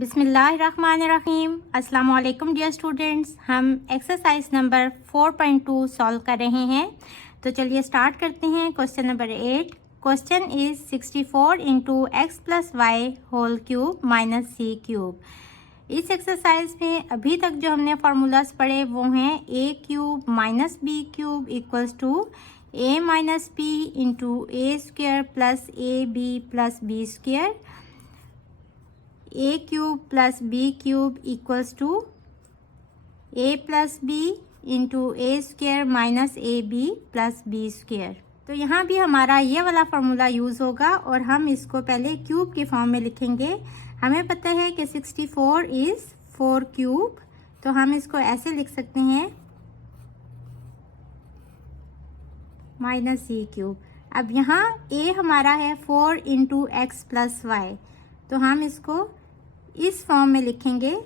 बिस्मिल्लाहिर्रहमानिर्रहीम। अस्सलाम वालेकुम डियर स्टूडेंट्स। हम एक्सरसाइज नंबर 4.2 सॉल्व कर रहे हैं। तो चलिए स्टार्ट करते हैं। Question number 8। Question is 64 into x plus Y whole cube minus c cube. इस एक्सरसाइज में अभी तक जो हमने फार्मूलाज पढ़े वो हैं a cube minus B cube equals to a minus b into A square plus A B plus B square, a cube plus b cube equals to A plus B into A square minus A B plus B square. तो यहाँ भी हमारा ये वाला formula use होगा और हम इसको पहले क्यूब के फॉर्म में लिखेंगे। हमें पता है कि 64 इज़ 4 क्यूब, तो हम इसको ऐसे लिख सकते हैं माइनस सी क्यूब। अब यहाँ ए हमारा है 4 इंटू एक्स प्लस वाई, तो हम इसको इस फॉर्म में लिखेंगे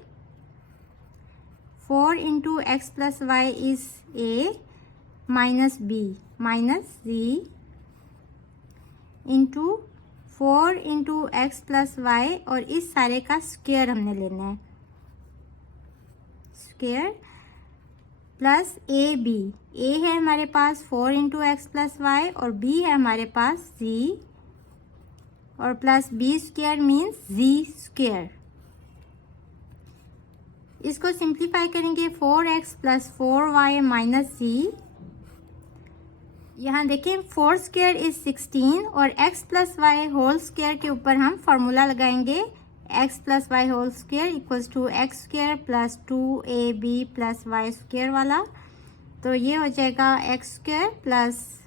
4 into x plus Y is A minus B minus C into 4 into x plus Y, और इस सारे का स्क्वायर हमने लेना है, square plus A B. A है हमारे पास 4 इंटू एक्स प्लस वाई और बी है हमारे पास सी, और plus B square means G square. इसको सिंप्लीफाई करेंगे 4x प्लस 4y माइनस सी। यहाँ देखें 4 स्क्वायर इज 16 और x plus Y whole square के ऊपर हम फार्मूला लगाएंगे x plus Y whole square equals to X square plus 2ab plus Y square वाला। तो ये हो जाएगा एक्स स्क्वायर प्लस,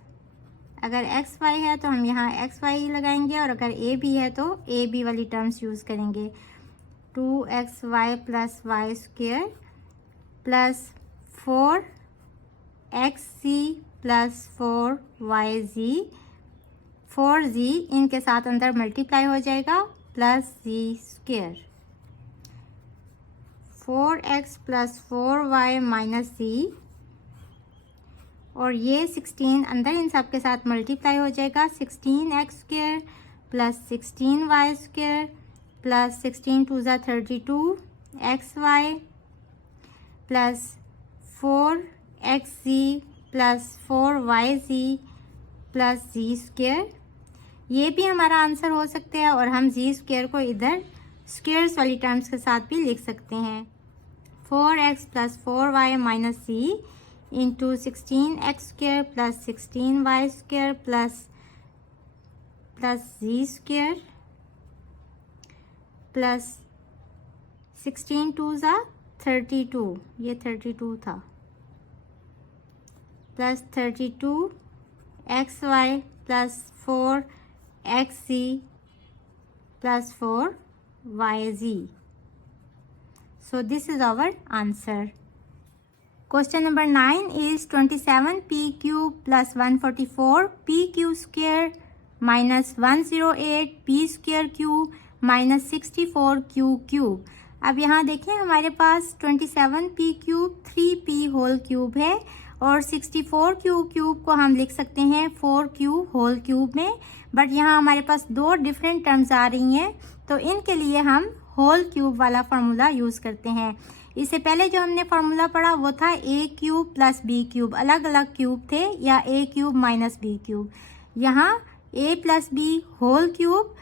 अगर एक्स वाई है तो हम यहाँ एक्स वाई लगाएंगे, और अगर ए बी है तो ए बी वाली टर्म्स यूज़ करेंगे। 2xy plus Y square plus 4xc plus 4yz, 4z इनके साथ अंदर मल्टीप्लाई हो जाएगा plus z square, 4x plus 4y minus c, और ये 16 अंदर इन सब के साथ मल्टीप्लाई हो जाएगा 16x square plus 16y square plus 16 two ज़ा 32 xy plus 4xz plus 4yz plus z square. ये भी हमारा आंसर हो सकता है, और हम z स्क्वायर को इधर स्क्वायर्स वाली टर्म्स के साथ भी लिख सकते हैं। 4x plus 4y minus c into 16x square plus 16y square plus z square plus 16 two ज़ा 32, ये 32 था, plus 32 xy plus 4xz plus 4yz। So this is our answer. Question number 9 is 27p cube plus 144 pq square minus 108 p square cube minus 64 Q cube. अब यहाँ देखें हमारे पास 27p cube 3p whole cube है, और 64 Q cube को हम लिख सकते हैं 4q होल क्यूब में, बट यहाँ हमारे पास दो डिफरेंट टर्म्स आ रही हैं, तो इनके लिए हम होल क्यूब वाला फार्मूला यूज़ करते हैं। इससे पहले जो हमने फार्मूला पढ़ा वो था a cube plus b cube, अलग अलग क्यूब थे, या a cube minus b cube. यहाँ a plus b whole cube,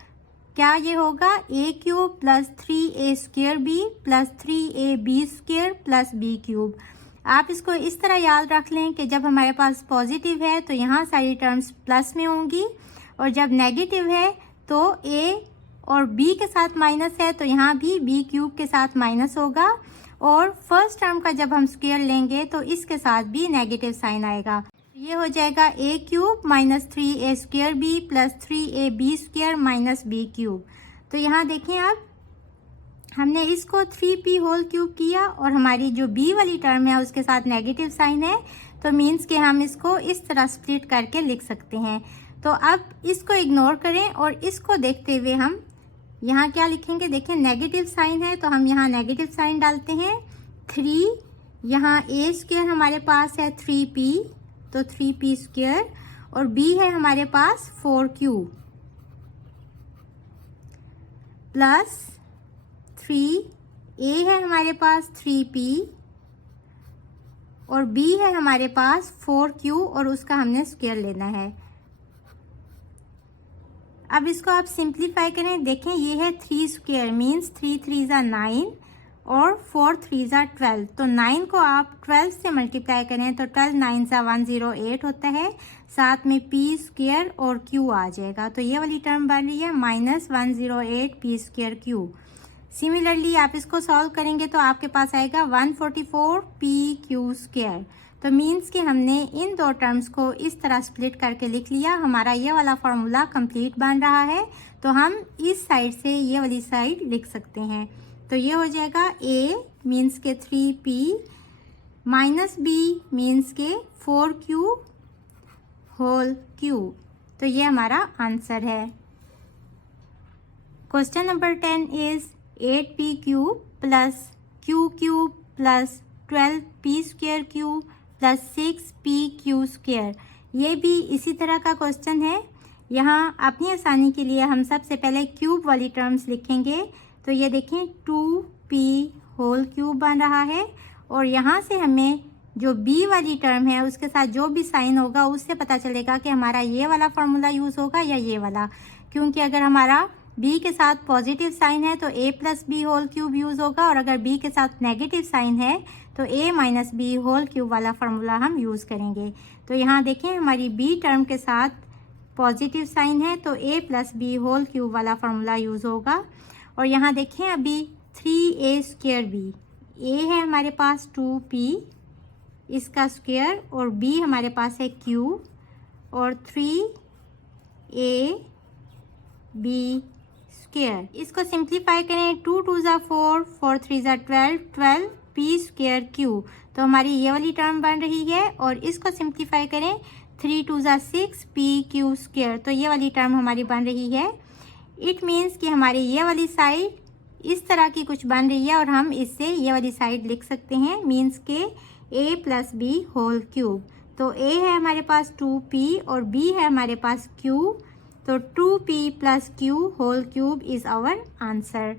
क्या ये होगा a cube plus 3a square b plus 3ab square plus b cube. आप इसको इस तरह याद रख लें कि जब हमारे पास पॉजिटिव है तो यहाँ सारी टर्म्स प्लस में होंगी, और जब नेगेटिव है तो a और b के साथ माइनस है तो यहाँ भी b क्यूब के साथ माइनस होगा, और फर्स्ट टर्म का जब हम स्क्वेयर लेंगे तो इसके साथ भी नेगेटिव साइन आएगा। ये हो जाएगा a cube minus 3a square b plus 3ab square minus b cube. तो यहाँ देखें अब हमने इसको 3p होल क्यूब किया, और हमारी जो b वाली टर्म है उसके साथ नेगेटिव साइन है, तो मीन्स कि हम इसको इस तरह स्प्लिट करके लिख सकते हैं। तो अब इसको इग्नोर करें और इसको देखते हुए हम यहाँ क्या लिखेंगे। देखें नेगेटिव साइन है तो हम यहाँ नेगेटिव साइन डालते हैं। 3 यहाँ a स्क्वेयर हमारे पास है 3p, तो 3p स्क्वेयर, और b है हमारे पास 4q प्लस ए है हमारे पास 3p और b है हमारे पास 4q और उसका हमने स्क्वायर लेना है। अब इसको आप सिंप्लीफाई करें, देखें ये है 3 स्क्वायर मीन्स 3 3 ज़ा 9 और 4 3 ज़ा 12। तो 9 को आप 12 से मल्टीप्लाई करें तो 12 9 ज़ा 108 होता है, साथ में p स्क्वायर और q आ जाएगा। तो ये वाली टर्म बन रही है -108 p स्क्वायर q। सिमिलरली आप इसको सॉल्व करेंगे तो आपके पास आएगा 144 पी क्यू स्क्वायर। तो मीन्स कि हमने इन दो टर्म्स को इस तरह स्प्लिट करके लिख लिया, हमारा ये वाला फार्मूला कंप्लीट बन रहा है। तो हम इस साइड से ये वाली साइड लिख सकते हैं। तो ये हो जाएगा a मीन्स के 3p माइनस b मीन्स के 4q होल क्यूब। तो ये हमारा आंसर है। Question number 10 is 8p cube plus q cube plus 12p square cube plus 6p Q square. ये भी इसी तरह का क्वेश्चन है। यहाँ अपनी आसानी के लिए हम सबसे पहले क्यूब वाली टर्म्स लिखेंगे। तो ये देखें 2p होल क्यूब बन रहा है और यहाँ से हमें जो b वाली टर्म है उसके साथ जो भी साइन होगा उससे पता चलेगा कि हमारा ये वाला फार्मूला यूज़ होगा या ये वाला, क्योंकि अगर हमारा b के साथ पॉजिटिव साइन है तो a plus B whole cube use होगा और अगर b के साथ नेगेटिव साइन है तो a minus B whole cube वाला फार्मूला हम यूज़ करेंगे। तो यहाँ देखें हमारी b टर्म के साथ पॉजिटिव साइन है तो a plus B whole cube वाला फार्मूला यूज़ होगा। और यहाँ देखें अभी 3a स्क्वायर b, a है हमारे पास 2p इसका स्क्वायर और b हमारे पास है q और 3a b स्क्वायर। इसको सिंप्लीफाई करें 2 2 ज़ा 4 4 3 ज़ा 12 12 p स्क्वायर q। तो हमारी ये वाली टर्म बन रही है और इसको सिंप्लीफाई करें 3 2 ज़ा 6 p q स्क्वायर। तो ये वाली टर्म हमारी बन रही है। इट मीन्स कि हमारी ये वाली साइड इस तरह की कुछ बन रही है और हम इससे ये वाली साइड लिख सकते हैं मीन्स के a plus B whole cube. तो a है हमारे पास 2p और b है हमारे पास q। तो 2p plus q whole cube is our answer.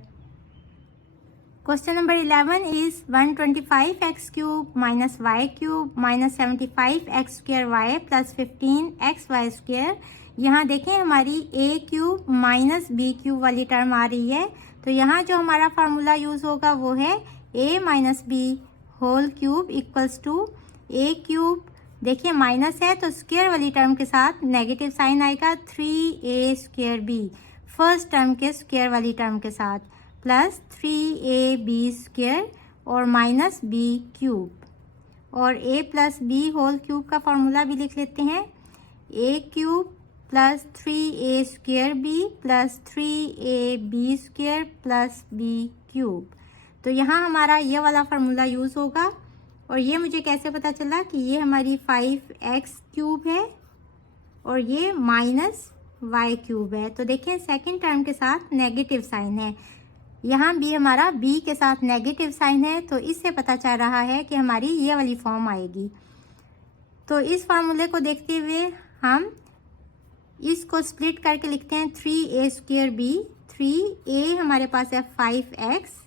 Question number 11 is 125x cube minus Y cube minus 75x square Y plus 15x Y square. यहाँ देखें हमारी a cube minus B cube वाली term आ रही है। तो यहाँ जो हमारा फार्मूला यूज़ होगा वो है a minus B whole cube equals to a cube. देखिए माइनस है तो स्क्वायर वाली टर्म के साथ नेगेटिव साइन आएगा 3a square b first term के स्क्वायर वाली टर्म के साथ प्लस 3ab स्क्वायर और माइनस b क्यूब और a plus B whole cube का फॉर्मूला भी लिख लेते हैं a cube plus 3a square b plus 3ab square plus b cube. तो यहाँ हमारा ये वाला फार्मूला यूज़ होगा और ये मुझे कैसे पता चला कि ये हमारी 5x क्यूब है और ये माइनस वाई क्यूब है। तो देखें सेकंड टर्म के साथ नेगेटिव साइन है, यहाँ भी हमारा b के साथ नेगेटिव साइन है तो इससे पता चल रहा है कि हमारी ये वाली फॉर्म आएगी। तो इस फार्मूले को देखते हुए हम इसको स्प्लिट करके लिखते हैं 3a स्क्वायर b। 3a हमारे पास है 5x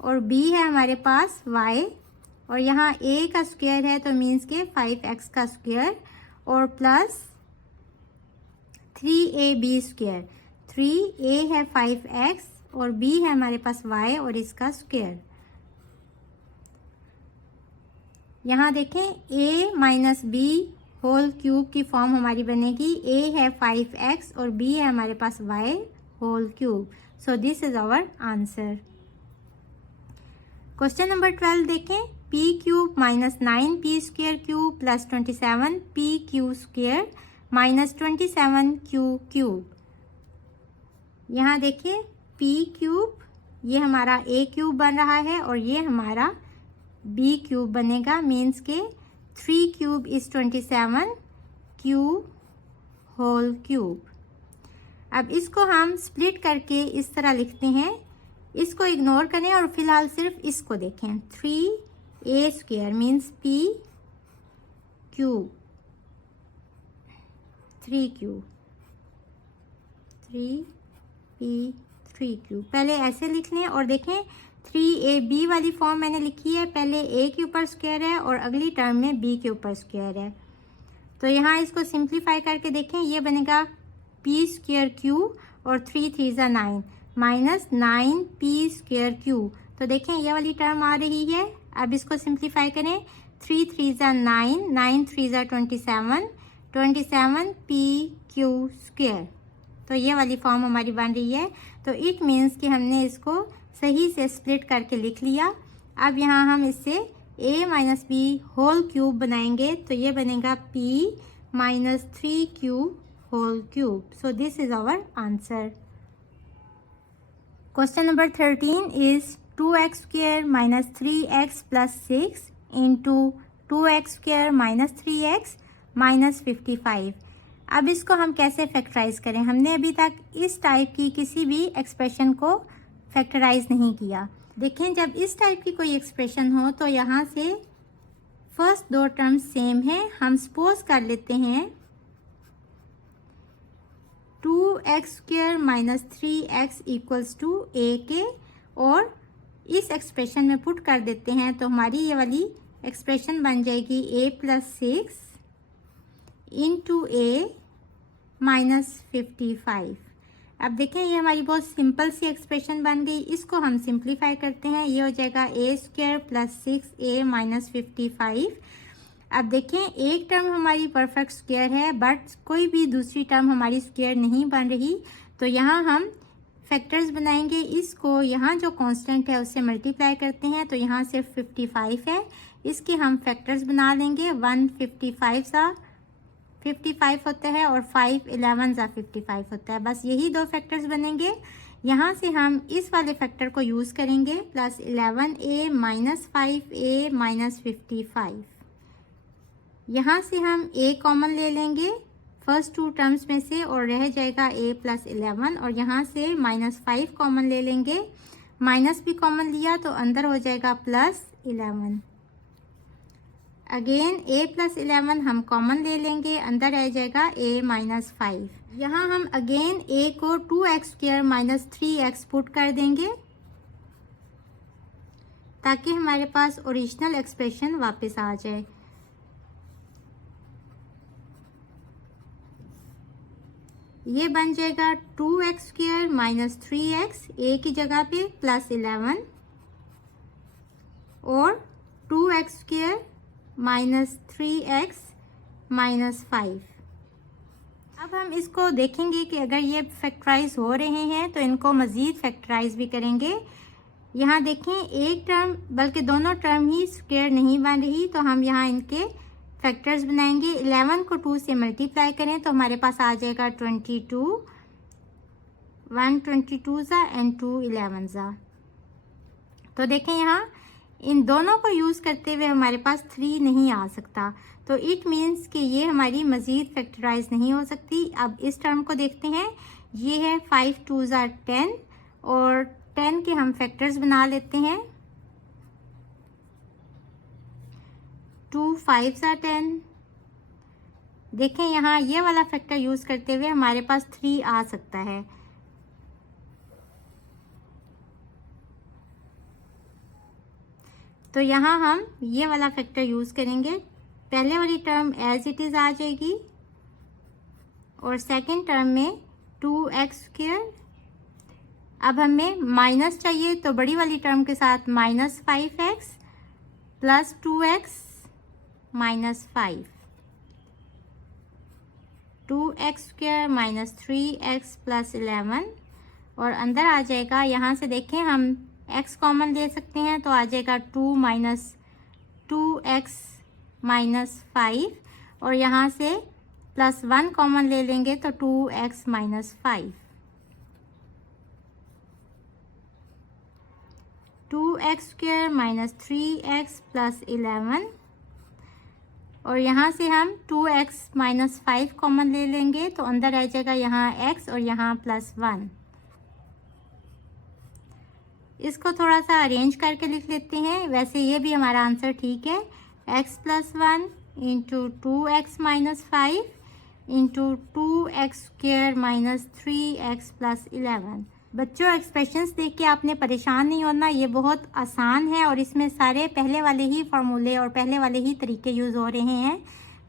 और b है हमारे पास y और यहाँ a का स्क्वायर है तो मीन्स के 5x का स्क्वायर और प्लस 3ab स्क्वायर। 3a है 5x और b है हमारे पास y और इसका स्क्वायर। यहाँ देखें a minus B whole cube की फॉर्म हमारी बनेगी a है 5x और b है हमारे पास y whole cube. So this is our answer. Question number 12 देखें p cube minus 9p square cube plus 27p Q square minus 27q cube. यहाँ देखिए p क्यूब ये हमारा a क्यूब बन रहा है और ये हमारा b क्यूब बनेगा मीन्स के 3 cube is 27q whole cube. अब इसको हम स्प्लिट करके इस तरह लिखते हैं, इसको इग्नोर करें और फिलहाल सिर्फ इसको देखें 3a square means p cube 3q 3p 3q। पहले ऐसे लिख लें और देखें 3ab वाली फॉर्म मैंने लिखी है, पहले a के ऊपर स्क्वायर है और अगली टर्म में b के ऊपर स्क्वायर है। तो यहाँ इसको सिंप्लीफाई करके देखें, ये बनेगा p स्क्वायर q और 3 3 9 माइनस 9p स्क्वायर q। तो देखें ये वाली टर्म आ रही है। अब इसको सिंप्लीफाई करें, 3 3 9, 9 3 27, 27pq स्क्वायर। तो ये वाली फॉर्म हमारी बन रही है। तो इट मीन्स कि हमने इसको सही से स्प्लिट करके लिख लिया। अब यहाँ हम इससे a minus B whole cube बनाएंगे, तो ये बनेगा p minus 3q whole cube. So this is our answer. Question number 13 is 2x square minus 3x plus 6 into 2x square minus 3x minus 55। अब इसको हम कैसे फैक्टराइज करें? हमने अभी तक इस टाइप की किसी भी एक्सप्रेशन को फैक्टराइज नहीं किया। देखें, जब इस टाइप की कोई एक्सप्रेशन हो तो यहाँ से फर्स्ट दो टर्म्स सेम है। हम सपोज कर लेते हैं 2x square minus 3x equals to a के, और इस एक्सप्रेशन में पुट कर देते हैं तो हमारी ये वाली एक्सप्रेशन बन जाएगी a plus 6 into a minus 55। अब देखें ये हमारी बहुत सिंपल सी एक्सप्रेशन बन गई। इसको हम सिंप्लीफाई करते हैं, ये हो जाएगा a square plus 6a minus 55। अब देखें एक टर्म हमारी परफेक्ट स्क्वायर है बट कोई भी दूसरी टर्म हमारी स्क्वायर नहीं बन रही। तो यहाँ हम फैक्टर्स बनाएंगे, इसको यहाँ जो कांस्टेंट है उससे मल्टीप्लाई करते हैं तो यहाँ सिर्फ 55 है। इसके हम फैक्टर्स बना लेंगे, 1 55 सा 55 होता है और 5 11 सा 55 होता है। बस यही दो फैक्टर्स बनेंगे। यहाँ से हम इस वाले फैक्टर को यूज़ करेंगे, plus 11a minus 5a minus 55। यहाँ से हम a कॉमन ले लेंगे फर्स्ट टू टर्म्स में से और रह जाएगा a प्लस 11, और यहाँ से माइनस 5 कॉमन ले लेंगे। माइनस भी कॉमन लिया तो अंदर हो जाएगा प्लस 11। अगेन a प्लस 11 हम कॉमन ले लेंगे, अंदर रह जाएगा a माइनस 5। यहाँ हम अगेन a को 2x square minus 3x put कर देंगे ताकि हमारे पास ओरिजिनल एक्सप्रेशन वापस आ जाए। ये बन जाएगा 2x square minus 3x a की जगह पे प्लस 11 और 2x square minus 3x minus 5। अब हम इसको देखेंगे कि अगर ये फैक्टराइज हो रहे हैं तो इनको मज़ीद फैक्टराइज भी करेंगे। यहाँ देखें एक टर्म बल्कि दोनों टर्म ही स्क्वायर नहीं बन रही, तो हम यहाँ इनके फैक्टर्स बनाएंगे। 11 को 2 से मल्टीप्लाई करें तो हमारे पास आ जाएगा 22, 1 22 ज़ा एंड 2 11 ज़ा। तो देखें यहाँ इन दोनों को यूज़ करते हुए हमारे पास 3 नहीं आ सकता, तो इट मीन्स कि ये हमारी मज़ीद फैक्टराइज नहीं हो सकती। अब इस टर्म को देखते हैं, ये है 5 2 ज़ा 10 और 10 के हम फैक्टर्स बना लेते हैं। 2 5 ज़ा 10। देखें यहाँ ये वाला फैक्टर यूज़ करते हुए हमारे पास 3 आ सकता है। तो यहाँ हम ये वाला फैक्टर यूज़ करेंगे, पहले वाली टर्म एज इट इज़ आ जाएगी और सेकंड टर्म में 2x स्क्वायर। अब हमें माइनस चाहिए तो बड़ी वाली टर्म के साथ minus 5x plus 2x minus 5, 2x square minus 3x plus 11 और अंदर आ जाएगा। यहाँ से देखें हम x कॉमन ले सकते हैं तो आ जाएगा 2 माइनस 2x माइनस 5 और यहाँ से प्लस 1 कॉमन ले लेंगे तो 2x minus 5, 2x square minus 3x plus 11 और यहाँ से हम 2x माइनस 5 कॉमन ले लेंगे तो अंदर आ जाएगा यहाँ x और यहाँ प्लस 1। इसको थोड़ा सा अरेंज करके लिख लेते हैं, वैसे ये भी हमारा आंसर ठीक है। x plus 1 into 2x minus 5 into 2x square minus 3x plus 11। बच्चों एक्सप्रेशंस देख के आपने परेशान नहीं होना, ये बहुत आसान है और इसमें सारे पहले वाले ही फार्मूले और पहले वाले ही तरीके यूज़ हो रहे हैं।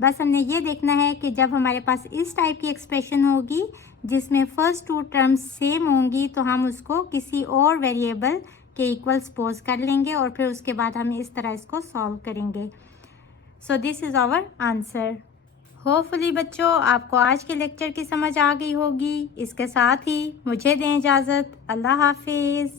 बस हमने ये देखना है कि जब हमारे पास इस टाइप की एक्सप्रेशन होगी जिसमें फर्स्ट टू टर्म्स सेम होंगी तो हम उसको किसी और वेरिएबल के इक्वल सपोज कर लेंगे और फिर उसके बाद हम इस तरह इसको सॉल्व करेंगे। So this is our answer. Hopefully बच्चों आपको आज के लेक्चर की समझ आ गई होगी। इसके साथ ही मुझे दें इजाज़त। अल्लाह हाफिज़।